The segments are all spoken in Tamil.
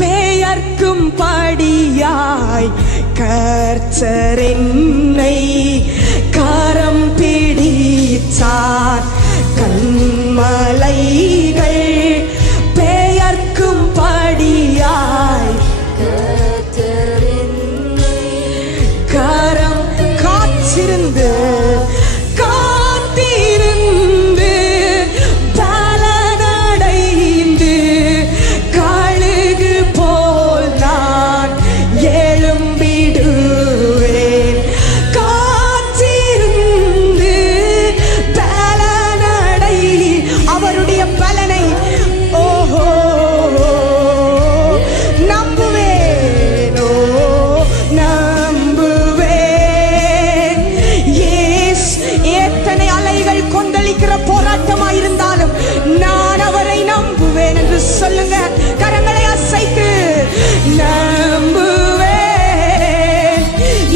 பெயர்க்கும் படியாய் கர்த்தர் என்னை கரம் பிடித்தார். கண்மலைகள் பெயர்க்கும் படியாய் கர்த்தர் என்னை கரம் காத்திருந்து போராட்டமாயிருந்தாலும் நான் அவரை நம்புவேன் என்று சொல்லுங்க. கரங்களை அசைத்து நம்புவேன்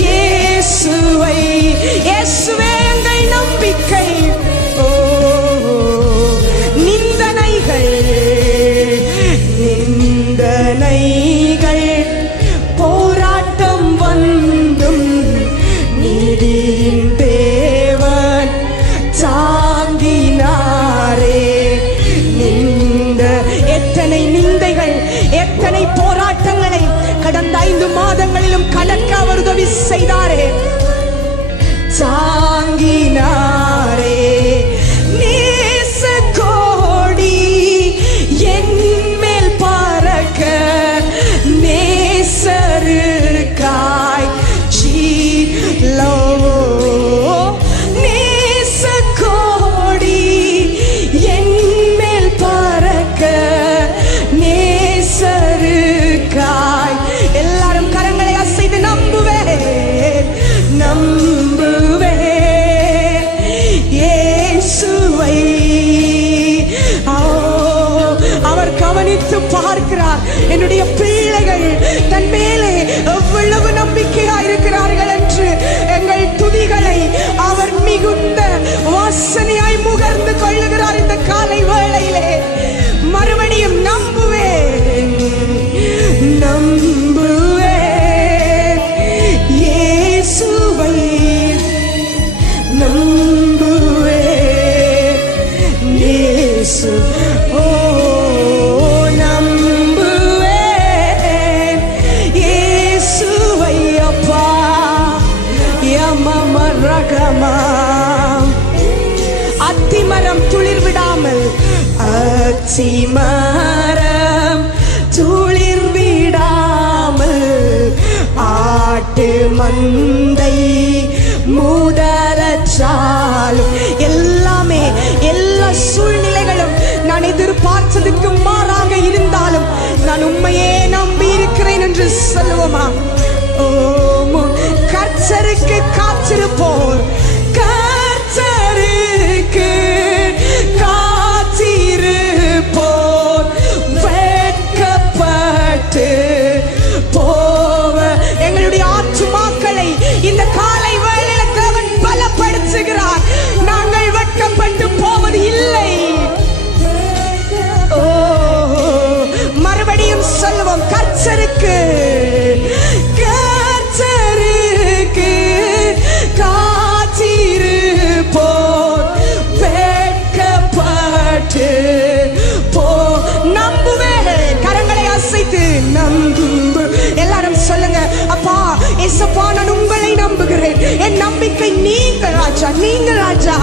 இயேசுவை. இயேசுவே எங்கள் நம்பிக்கை. நிந்தனைகள் போராட்டம் வந்தும் நீதியின் தேவன் தாங்கினாரே. எத்தனை நிந்தைகள், எத்தனை போராட்டங்களை கடந்த 5 மாதங்களிலும் கடக்க அவர் உதவி செய்தாரே, தாங்கினாரே. நேச கோடி என் மேல் பறக்க நேசருக்காய் ஜீலோ. எல்லாரும் கரங்களை அசைத்து நம்புவேன், நம்புவேன் இயேசுவை. அவர் கவனித்து பார்க்கிறார். என்னுடைய பிள்ளைகள் தன் மேலே எவ்வளவு நம்பிக்கையா இருக்கிறார்கள் என்று எங்கள் துதிகளை அவர் மிகுந்த வாசனையாய் முகர்ந்து கொள்ளுகிறார். இந்த காலை வேளையிலே மறுபடியும் நம்புவேன், நம்புவேன் இயேசுவை, நம்புவேன் இயேசு. ஓ நம்புவேன் இயேசுவை. அப்பா யமமரகமா அத்திமரம் துளிர் விடாமல், அத்திமரம் துளிர் விடாமல், ஆட்டு மந்தை முதலச்சாலும், எல்லாமே எல்லா சூழ்நிலைகளும் நான் எதிர்பார்த்ததுக்கு மாறாக இருந்தாலும் நான் உண்மையே நம்பி இருக்கிறேன் என்று சொல்லுவோமா? ஓ கர்த்தருக்கு காத்திருப்போர், கர்த்தருக்கு காத்திருப்போர் வெட்கப்பட்டு போவ. எங்களுடைய ஆத்துமாக்களை இந்த காலை வேளையில தேவன் பலப்படுத்துகிறார். நாங்கள் வெட்கப்பட்டு போவது இல்லை. ஓ மறுபடியும் சொல்லுவோம், கர்த்தருக்கு கர்த்தருக்கு காத்திருப்போர் வெட்கப்பட்டு போ. நம்புவேன். கரங்களை அசைத்து நம்பு. எல்லாரும் சொல்லுங்க, அப்பா ஏசப்பா நான் உங்களை நம்புகிறேன். என் நம்பிக்கை நீங்க ராஜா, நீங்க ராஜா.